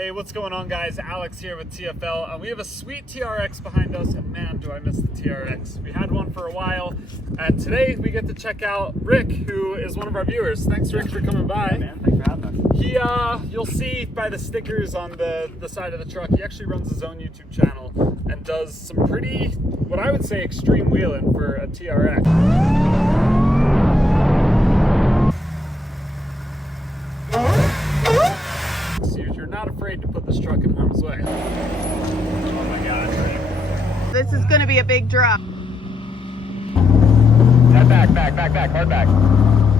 Hey, what's going on, guys? Alex here with TFL. We have a sweet TRX behind us, and man, do I miss the TRX. We had one for a while, and today we get to check out Rick, who is one of our viewers. Thanks, Rick, for coming by. Hey, man, thanks for having us. You'll see by the stickers on the side of the truck, he actually runs his own YouTube channel and does some pretty, what I would say, extreme wheeling for a TRX. You're not afraid to put this truck in harm's way. Oh my gosh. This is going to be a big drop. Back, hard back.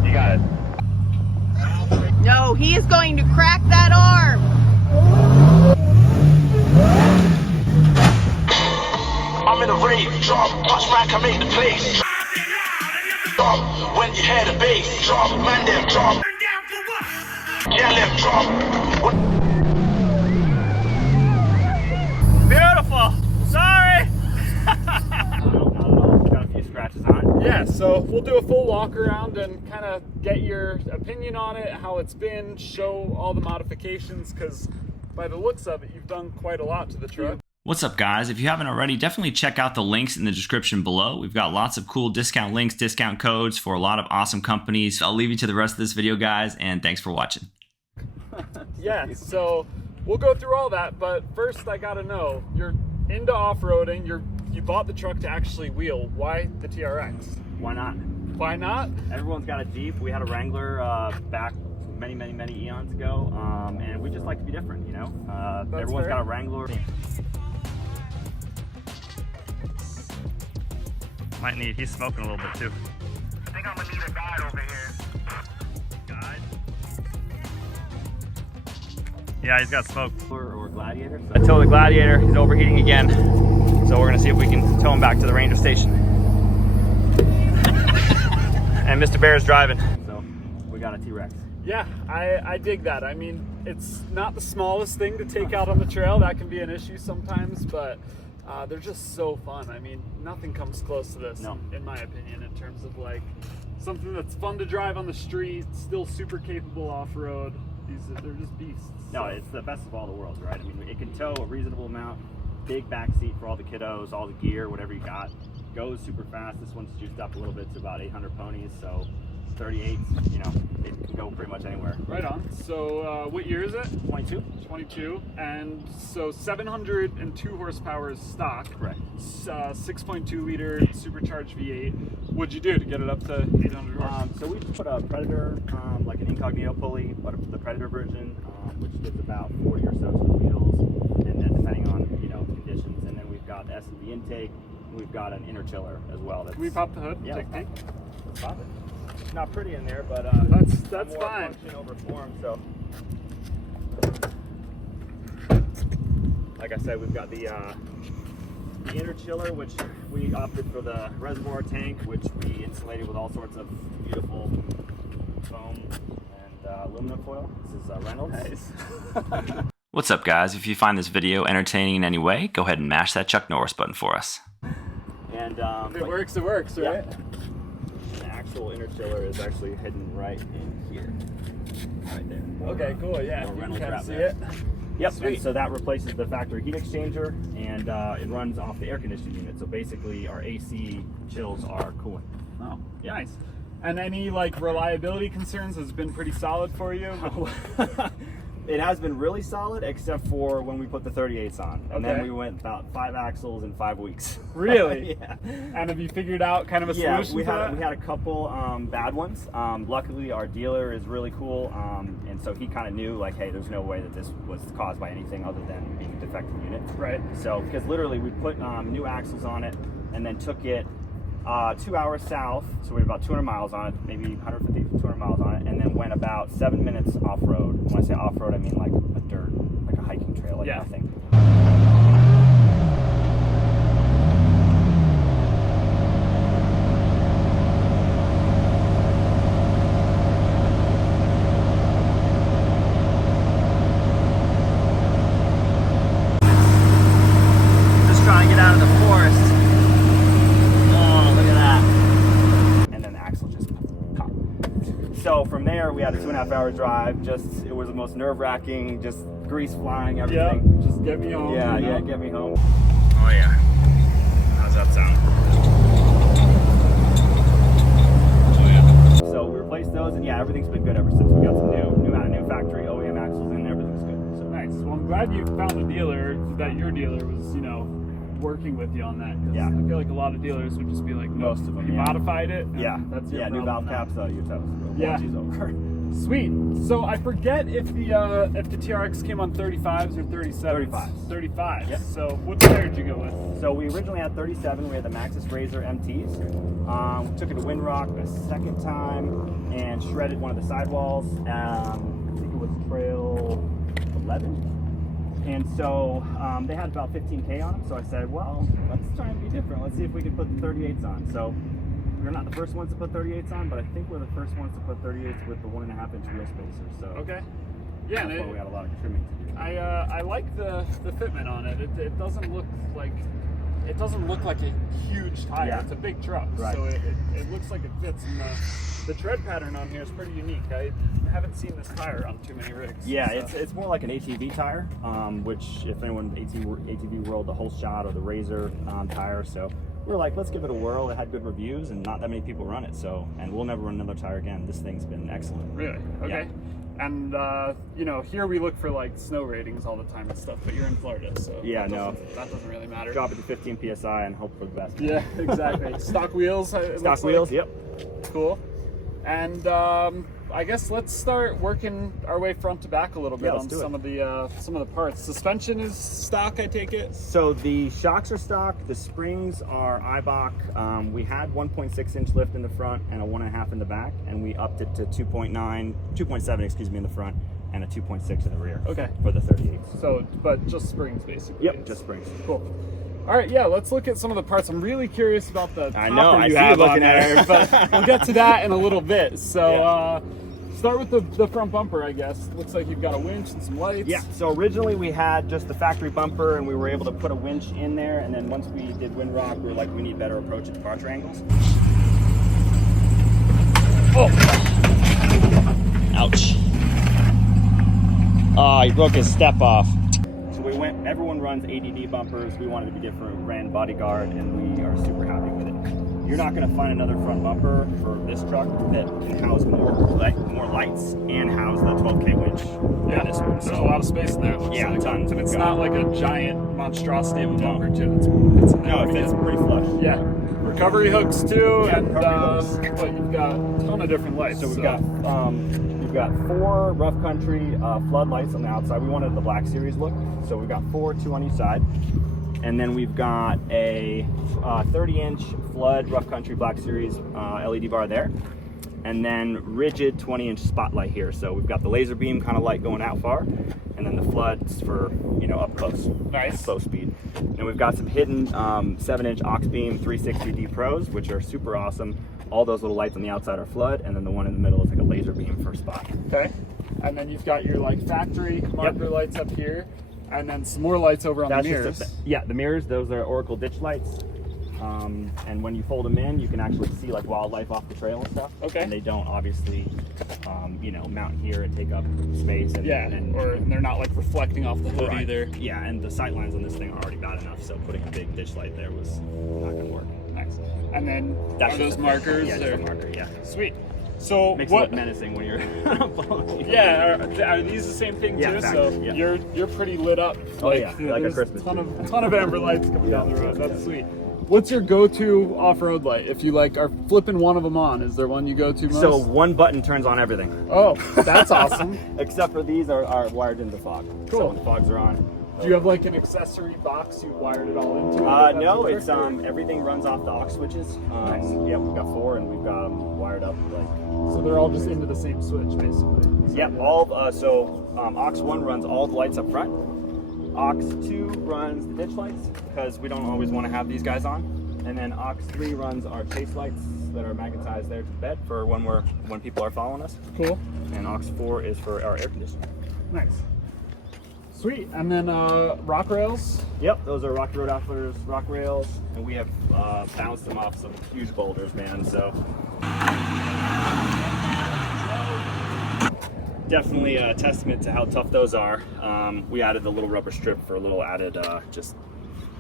You got it. No, he is going to crack that arm. I'm in a rave, drop, punch man can make the place. Drop, when you hear the bass, drop, man them drop. Yeah, let drop. Beautiful. Sorry. Not at all. Got a few scratches on it. Yeah, so we'll do a full walk around and kind of get your opinion on it, how it's been, show all the modifications, because by the looks of it, you've done quite a lot to the truck. What's up, guys? If you haven't already, definitely check out the links in the description below. We've got lots of cool discount links, discount codes for a lot of awesome companies. I'll leave you to the rest of this video, guys, and thanks for watching. Yeah, so we'll go through all that, but first I gotta know, you're into off-roading, you bought the truck to actually wheel. Why the TRX? Why not? Why not? Everyone's got a Jeep. We had a Wrangler back many eons ago, and we just like to be different, you know? Everyone's got a Wrangler. Might need, he's smoking a little bit too. I think I'm gonna need a guide over here. Guide? Yeah, he's got smoke. Or Gladiator. So. I tow the Gladiator, he's overheating again. So we're gonna see if we can tow him back to the Ranger station. And Mr. Bear's driving. So we got a T-Rex. Yeah, I dig that. I mean, it's not the smallest thing to take out on the trail. That can be an issue sometimes, but they're just so fun. I mean, nothing comes close to this, in my opinion, in terms of like something that's fun to drive on the street, still super capable off-road. They're just beasts. No, it's the best of all the worlds, right? I mean, it can tow a reasonable amount, big back seat for all the kiddos, all the gear, whatever you got. Goes super fast. This one's juiced up a little bit to about 800 ponies, so 38, you know, it can go pretty much anywhere. Right on. So what year is it? 22. 22. And so 702 horsepower is stock. Correct. 6.2 liter supercharged V8. What'd you do to get it up to 800 horse? So we put a Predator, like an incognito pulley, but the Predator version, which gives about 40 or so to the wheels, and then depending on, you know, conditions. And then we've got the S&B intake. We've got an inner chiller as well. Can we pop the hood? Yeah, Take let's pop it. It's not pretty in there, but that's more fine. Function over form. So, like I said, we've got the inner chiller, which we opted for the reservoir tank, which we insulated with all sorts of beautiful foam and aluminum foil. This is Reynolds. Nice. What's up, guys? If you find this video entertaining in any way, go ahead and mash that Chuck Norris button for us. And if it works, it works, right? Yeah. The actual inner chiller is actually hidden right in here, right there. Okay, cool. Yeah, More you Reynolds can wrap see there. it. Yep, Sweet. and so that replaces the factory heat exchanger, and it runs off the air conditioning unit. So basically, our AC chills our coolant. Oh, yeah. Nice. And any like reliability concerns has been pretty solid for you? It has been really solid, except for when we put the 38s on, and then we went about 5 axles in 5 weeks. Really? Yeah. And have you figured out kind of a solution? We had a couple bad ones. Luckily, our dealer is really cool, and so he kind of knew, like, hey, there's no way that this was caused by anything other than being a defective unit. Right. So, because literally we put new axles on it, and then took it 2 hours south, so we had about 200 miles on it, maybe 150 to 200 miles on it, and then went about 7 minutes off-road. When I say off-road, I mean like a dirt, like a hiking trail, like nothing. Just trying to get out of the forest. So from there, we had a 2.5 hour drive. It was the most nerve-wracking, just grease flying, Yep, everything. just get me home. Yeah, you know? yeah, get me home. Oh yeah. How's that sound? Oh yeah. So we replaced those, and yeah, everything's been good ever since. We got some new factory OEM axles in, everything's good. So Nice. Well, I'm glad you found a dealer that your dealer was, you know, working with you on that. 'Cause Yeah. I feel like a lot of dealers would just be like, no, Most of them, you yeah. modified it. and yeah, that's your yeah, new valve problem now. caps, your toes. Yeah. Warranty's over. Sweet. So I forget if the TRX came on 35s or 37s. 35s. 35s. Yep. So what tire did you go with? So we originally had 37. We had the Maxxis Razor MTs. We took it to Windrock a second time and shredded one of the sidewalls. I think it was Trail 11. And so they had about 15K on them. So I said, well, let's try and be different. Let's see if we can put the 38s on. So we're not the first ones to put 38s on, but I think we're the first ones to put 38s with the 1.5-inch wheel spacer. So Okay. Yeah, that's and why we had a lot of trimming to do. I like the fitment on it. It doesn't look like a huge tire. Yeah. It's a big truck, Right. so it looks like it fits. And the tread pattern on here is pretty unique. I haven't seen this tire on too many rigs. Yeah, so. it's more like an ATV tire, which if anyone ATV World, the whole shot or the Razor tire. So we're like, let's give it a whirl. It had good reviews, and not that many people run it. So, and we'll never run another tire again. This thing's been excellent. Really? Okay. Yeah. And you know, here we look for like snow ratings all the time and stuff, but you're in Florida, so Yeah, that doesn't really matter. Drop it to 15 psi and hope for the best. Yeah, exactly. Stock wheels. It Stock looks wheels. like. Yep. Cool. And I guess let's start working our way front to back a little bit Yeah, let's on do it. some of the parts. Suspension is stock, I take it. So the shocks are stock. The springs are Eibach. We had 1.6-inch lift in the front and a 1.5 in the back, and we upped it to 2.7, excuse me, in the front and a 2.6 in the rear. Okay. For the 38s. So, but just springs basically. Yep, just springs. Cool. All right, yeah, let's look at some of the parts. I'm really curious about the I know, topper I you see have you on looking there, at it. but we'll get to that in a little bit. So, Yeah. start with the front bumper, I guess. Looks like you've got a winch and some lights. Yeah, so originally we had just the factory bumper, and we were able to put a winch in there, and then once we did Windrock, we were like, we need better approach at departure angles. Oh! Ouch. Oh, he broke his step off. So we went, everyone runs ADD bumpers. We wanted to be different. We ran Bodyguard, and we are super happy with it. You're not going to find another front bumper for this truck that can house more lights and house the 12K winch. Yeah, this one. there's a lot of space in there. It looks Yeah, like. tons. And it's We've not got- like a giant monstrosity of a No. bumper, too. It's in there No, it pretty fits good. pretty flush. Yeah, recovery hooks too, Yeah, and recovery hooks. but you've got a ton of different lights. So we've got 4 rough country floodlights on the outside. We wanted the Black Series look, so we've got 4, 2 on each side, and then we've got a 30-inch flood rough country Black Series LED bar there, and then rigid 20-inch spotlight here. So we've got the laser beam kind of light going out far, and then the floods for up close, Nice. slow speed. And we've got some hidden 7-inch aux beam 360D Pros, which are super awesome. All those little lights on the outside are flood, and then the one in the middle is like a laser beam for spot. Okay, and then you've got your like factory marker lights up here, and then some more lights over on the mirrors. The mirrors, those are Oracle ditch lights. And when you fold them in, you can actually see like wildlife off the trail and stuff. Okay. And they don't obviously, mount here and take up space. And, and they're not like reflecting off the hood Right. either. Yeah, and the sight lines on this thing are already bad enough, so putting a big ditch light there was not going to work. Nice. And then That's are just those a- markers? Yeah, just or- a marker, yeah. Sweet. So Makes it what? look menacing when you're following. Yeah, are these the same thing Yeah, too? factory, So yeah. you're pretty lit up. Oh, yeah, like a there's Christmas ton tree. of amber lights coming down the road. That's sweet. What's your go-to off-road light? If you like are flipping one of them on, is there one you go to most? So one button turns on everything. Oh, that's awesome. Except for these are wired into the fog. Cool. So when the fogs are on. Do you have like an accessory box you wired it all into? No, it's everything runs off the aux switches. Nice. Yeah, we've got 4 and we've got them wired up like. So they're all just into the same switch, basically. Is Yep, that it? all aux 1 runs all the lights up front. Aux 2 runs the ditch lights because we don't always want to have these guys on. And then aux 3 runs our chase lights that are magnetized there to the bed for when people are following us. Cool. And aux 4 is for our air conditioning. Nice. Sweet. And then rock rails. Yep, those are Rocky Road Outfitters rock rails, and we have bounced them off some huge boulders, man. So definitely a testament to how tough those are. We added the little rubber strip for a little added, just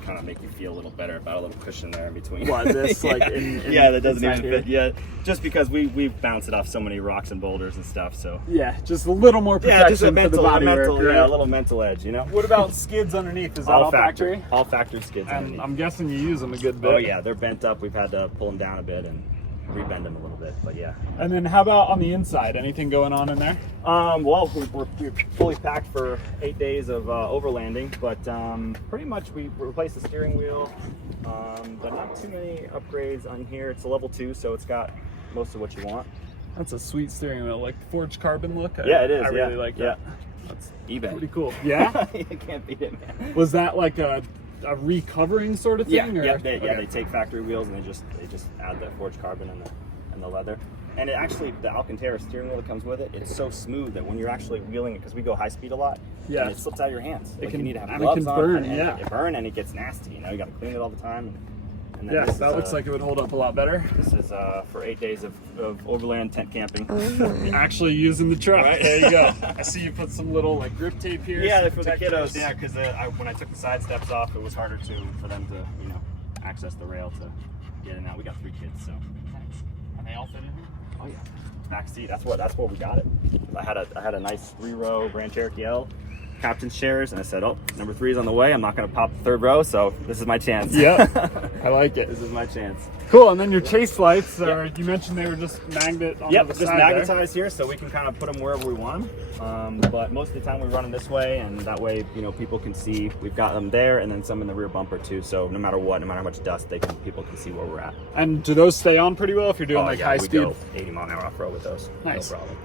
kind of make you feel a little better, about a little cushion there in between. What, this like in yeah, that doesn't even here? fit. Yeah, just because we bounce it off so many rocks and boulders and stuff. So yeah, just a little more protection yeah, just a mental, for the body work, right? yeah, a little mental edge, you know. What about skids underneath? Is that all factory? All factory skids. And underneath. I'm guessing you use them a good bit. Oh yeah, they're bent up. We've had to pull them down a bit and rebend them a little bit, but yeah. And then how about on the inside? Anything going on in there? Well, we're fully packed for 8 days of overlanding, but pretty much we replaced the steering wheel, but not too many upgrades on here. It's a level 2, so it's got most of what you want. That's a sweet steering wheel, like forged carbon look. Yeah, it is. I really like yeah. that. That's eBay. Pretty cool. Yeah? You can't beat it, man. Was that like a recovering sort of thing? Yeah, or? they take factory wheels and they just add the forged carbon and the leather. And it actually, the Alcantara steering wheel that comes with it, it's so smooth that when you're actually wheeling it, because we go high speed a lot, yeah, and it slips out of your hands. It like can, you need to have and gloves it can on, burn, and yeah. it burn and it gets nasty. You know, you got to clean it all the time. And then Yeah, this that is, looks like it would hold up a lot better. This is for 8 days of overland tent camping. Actually using the truck. Right. There you go. I see you put some little like grip tape here. Yeah, some for the protectors. kiddos. Yeah, because when I took the side steps off, it was harder for them to access the rail to get in and out. We got 3 kids, so. And they all fit in here? Oh yeah. Back seat. That's where we got it. I had a nice 3-row Grand Cherokee L, captain's chairs, and I said, oh, number 3 is on the way. I'm not going to pop the 3rd row, so this is my chance. Yeah, I like it. This is my chance. Cool. And then your chase lights, you mentioned they were just magnet on the Just side magnetized here, so we can kind of put them wherever we want them. But most of the time we run them this way, and that way, people can see we've got them there, and then some in the rear bumper too. So no matter what, no matter how much dust, people can see where we're at. And do those stay on pretty well if you're doing high speed? We go 80 mile an hour off road with those. Nice. No problem.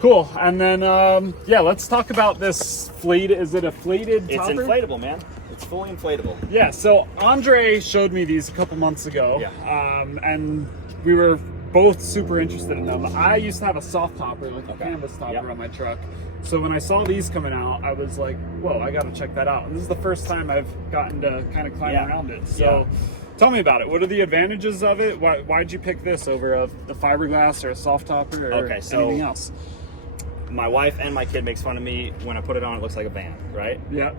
Cool. And then let's talk about this flated. Is it a flated topper? It's inflatable, man. It's fully inflatable. Yeah. So Andre showed me these a couple months ago. Yeah. And we were both super interested in them. I used to have a soft topper, like a canvas topper, Yep. on my truck. So when I saw these coming out, I was like, whoa, I got to check that out. And this is the first time I've gotten to kind of climb around it. So tell me about it. What are the advantages of it? Why'd you pick this over the fiberglass or a soft topper or anything else? My wife and my kid makes fun of me when I put it on. It looks like a van, right? Yeah.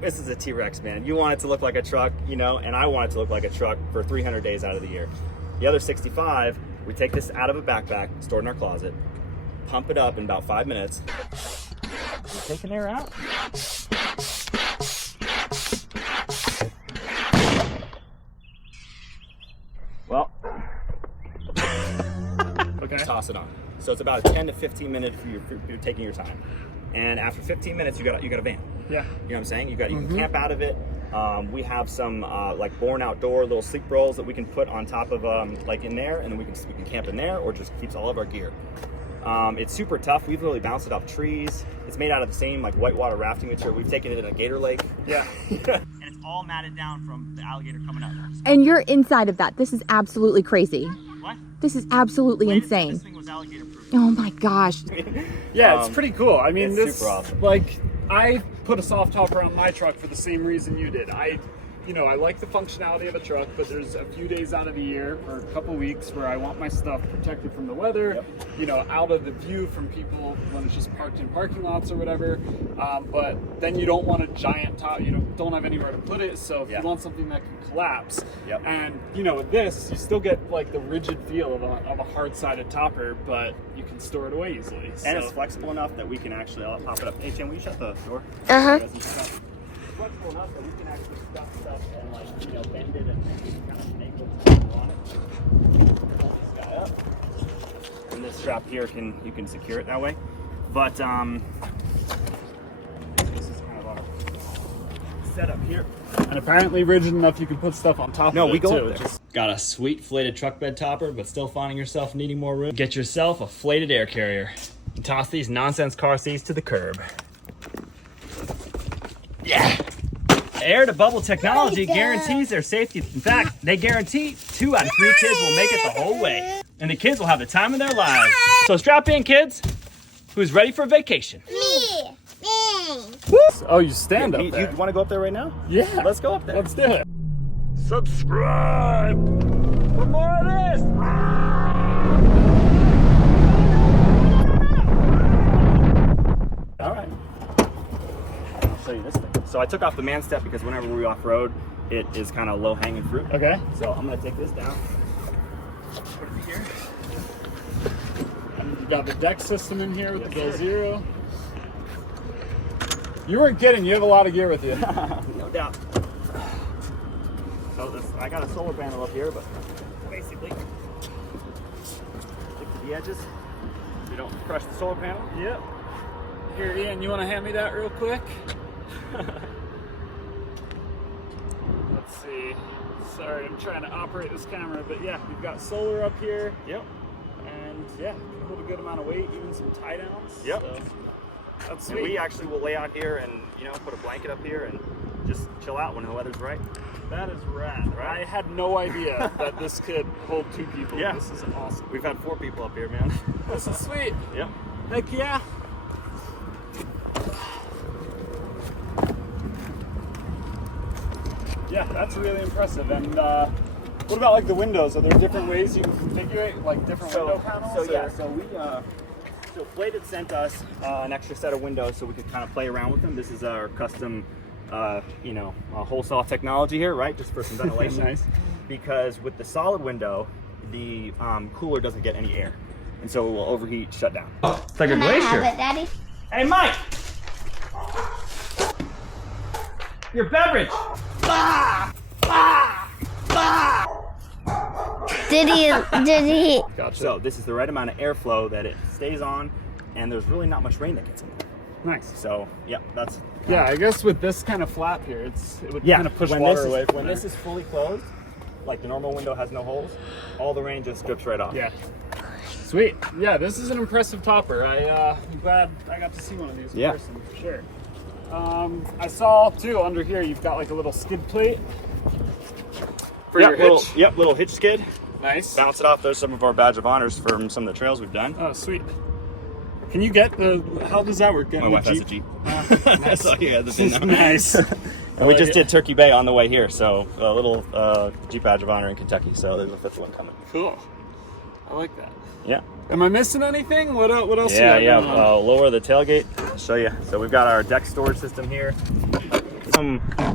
This is a TRX, man. You want it to look like a truck, and I want it to look like a truck for 300 days out of the year. The other 65, we take this out of a backpack, store it in our closet, pump it up in about 5 minutes. You taking air out? Well, Okay. toss it on. So it's about a 10 to 15 minutes for you're taking your time. And after 15 minutes, you got a van. Yeah. You know what I'm saying? You can camp out of it. We have some like Born Outdoor little sleep rolls that we can put on top of like in there, and then we can camp in there, or just keeps all of our gear. It's super tough. We've really bounced it off trees. It's made out of the same like whitewater rafting material. We've taken it in a gator lake. Yeah. And it's all matted down from the alligator coming up. And you're inside of that. This is absolutely crazy. What? This is absolutely insane. This thing was alligator proof. Oh my gosh. Yeah, it's pretty cool. I mean, it's this super awesome. like I put a soft topper on my truck for the same reason you did. I like the functionality of a truck, but there's a few days out of the year or a couple weeks where I want my stuff protected from the weather, out of the view from people when it's just parked in parking lots or whatever. But then you don't want a giant top, don't have anywhere to put it. So if you want something that can collapse, and with this, you still get like the rigid feel of a hard-sided topper, but you can store it away easily. And it's flexible enough that we can actually, I'll pop it up. Hey, Jen, will you shut the door? It's flexible enough that we can actually stuff and like, bend it and kind of make what's on it. Pull this guy up. And this strap here you can secure it that way. But this is kind of our setup here. And apparently rigid enough you can put stuff on top of it. We go too. up there. Got a sweet flated truck bed topper, but still finding yourself needing more room? Get yourself a flated air carrier. And toss these nonsense car seats to the curb. Yeah! Air to bubble technology guarantees their safety. In fact, they guarantee 2 out of 3 kids will make it the whole way. And the kids will have the time of their lives. So strap in, kids. Who's ready for vacation? Me. Oh, you stand up You there. want to go up there right now? Yeah. Let's go up there. Let's do it. Subscribe for more of this. All right. I'll show you this thing. So I took off the man step because whenever we off-road, it is kind of low-hanging fruit. Okay. So I'm gonna take this down. Put it here. And you've got the deck system in here with the Go Zero. You weren't kidding. You have a lot of gear with you. No doubt. So I got a solar panel up here, but basically stick to the edges so you don't crush the solar panel. Yep. Here, Ian, you want to hand me that real quick? Let's see. Sorry, I'm trying to operate this camera, but yeah, we've got solar up here. Yep. And yeah, can hold a good amount of weight, even some tie downs. Yep. So that's And sweet. we actually will lay out here and, you know, put a blanket up here and just chill out when the weather's right. That is rad. I had no idea that this could hold 2 people. Yeah. This is awesome. We've had 4 people up here, man. This is sweet. Yep. Heck yeah. Yeah, that's really impressive. And what about like the windows? Are there different ways you can configure it, like different window panels? So yeah, or? so we so Bladed sent us an extra set of windows so we could kind of play around with them. This is our custom, you know, hole saw technology here, right? Just for some ventilation. Nice. Because with the solid window, the cooler doesn't get any air, and so it will overheat, shut down. It's like a glacier. Daddy. Hey, Mike! Your beverage! Did he? Gotcha. So this is the right amount of airflow that it stays on, and there's really not much rain that gets in there. Nice. So yeah, that's Yeah, I guess with this kind of flap here, it would yeah. kind of push when water this is, away from when there. this is fully closed, like the normal window has no holes, all the rain just drips right off. Yeah. Sweet. Yeah, this is an impressive topper. I'm glad I got to see one of these in person for sure. I saw too under here you've got like a little skid plate for your hitch. Little hitch skid. Nice. Bounce it off. There's some of our badge of honors from some of the trails we've done. Oh, sweet. Can you get the? How does that work? My wife has a Jeep. Nice. So yeah, the thing. Nice. And we just did Turkey Bay on the way here, so a little Jeep badge of honor in Kentucky. So there's a 5th one coming. Cool. I like that. Yeah. Am I missing anything? What else? Yeah, you got going on? lower the tailgate. I'll show you. So we've got our deck storage system here.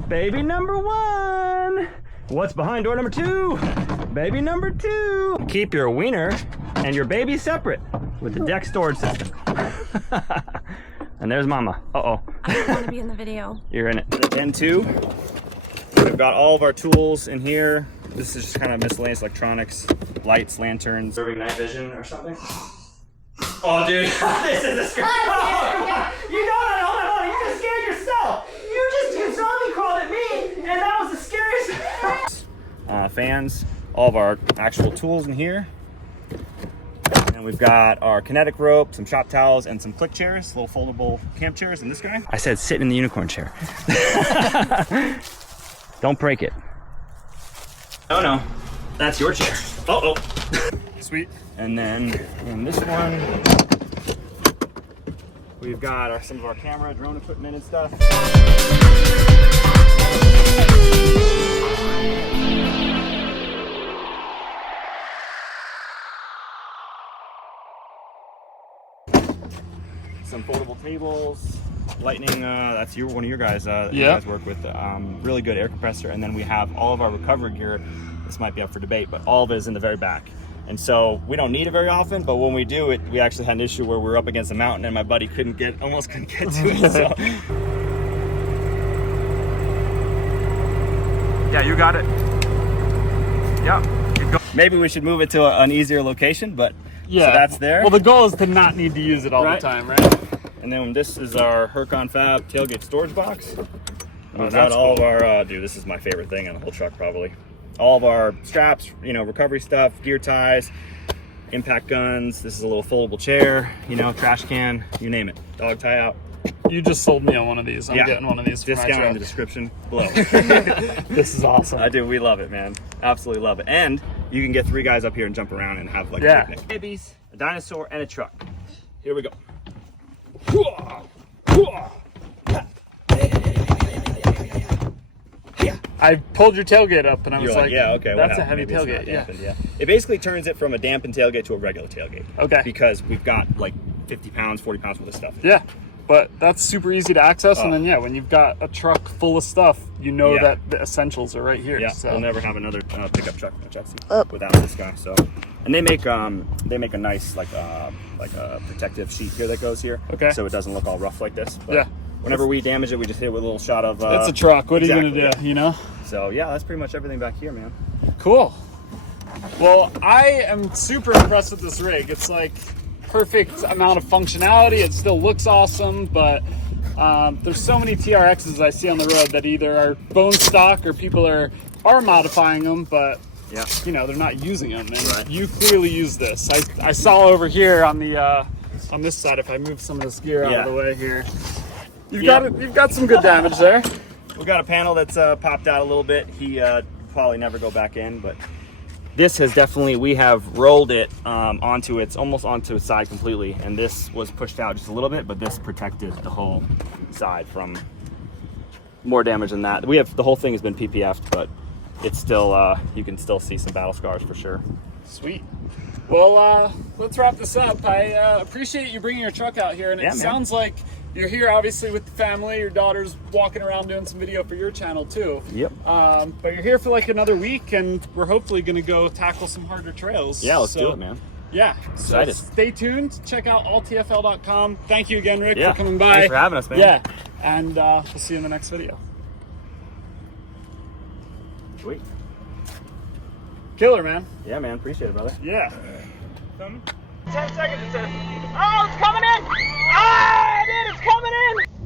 Baby number 1! What's behind door number 2? Baby number 2! Keep your wiener and your baby separate with the deck storage system. And there's Mama. Uh-oh. I don't want to be in the video. You're in it. Gen 2. We've got all of our tools in here. This is just kind of miscellaneous electronics, lights, lanterns. Serving night vision or something. Oh, dude. This is a scary. Oh, you don't know. You just scared yourself. You zombie crawled at me, and that was the scariest. Fans, all of our actual tools in here. And we've got our kinetic rope, some shop towels, and some click chairs, little foldable camp chairs, and this guy. I said sit in the unicorn chair. Don't break it. Oh no, that's your chair. Uh-oh. Sweet. And then in this one, we've got some of our camera, drone equipment and stuff. Some foldable tables, lightning, that's one of your guys, you guys work with, really good air compressor. And then we have all of our recovery gear. This might be up for debate, but all of it is in the very back. And so we don't need it very often, but when we do it, we actually had an issue where we were up against a mountain and my buddy almost couldn't get to it. So. Yeah, you got it. Yeah. Maybe we should move it to an easier location, but Yeah. so that's there. Well, the goal is to not need to use it all the time, right? And then this is our Hercon Fab tailgate storage box. And we've got that's all of our, dude, this is my favorite thing in the whole truck probably. All of our straps, you know, recovery stuff, gear ties, impact guns. This is a little foldable chair, you know, trash can, you name it. Dog tie out. You just sold me on one of these. I'm getting one of these for my Discount in truck. the description below. This is awesome. I do. We love it, man. Absolutely love it. And you can get 3 guys up here and jump around and have like a picnic. Babies, a dinosaur, and a truck. Here we go. I pulled your tailgate up and I was You're like, yeah, okay. that's a heavy tailgate. Yeah. It basically turns it from a dampened tailgate to a regular tailgate. Okay. Because we've got like 50 pounds, 40 pounds worth of stuff. Yeah. but that's super easy to access. And then yeah, when you've got a truck full of stuff, you know that the essentials are right here. Yeah, so we'll never have another pickup truck without this guy. So, and they make a nice like a protective sheet here that goes here. Okay. So it doesn't look all rough like this. But yeah. Whenever we damage it, we just hit it with a little shot of. It's a truck. What are you gonna do? You know. So yeah, that's pretty much everything back here, man. Cool. Well, I am super impressed with this rig. It's like perfect amount of functionality. It still looks awesome, but there's so many TRXs I see on the road that either are bone stock or people are modifying them, but you know, they're not using them. And you clearly use this. I saw over here on the on this side. If I move some of this gear out of the way here, you've got some good damage there. We got a panel that's popped out a little bit. He probably never go back in, but this has definitely, we have rolled it almost onto its side completely, and this was pushed out just a little bit, but this protected the whole side from more damage than that. The whole thing has been PPF'd, but it's still, you can still see some battle scars for sure. Sweet. Well, let's wrap this up. I appreciate you bringing your truck out here, and it sounds like you're here obviously with the family. Your daughter's walking around doing some video for your channel too. Yep. But you're here for like another week, and we're hopefully going to go tackle some harder trails. Yeah, let's do it, man. Yeah. Excited. So stay tuned. Check out alltfl.com. Thank you again, Rick, for coming by. Thanks for having us, man. Yeah. And we'll see you in the next video. Sweet. Killer, man. Yeah, man. Appreciate it, brother. Yeah. 10 seconds, it says. Oh, it's coming in! Ah, it is, it's coming in!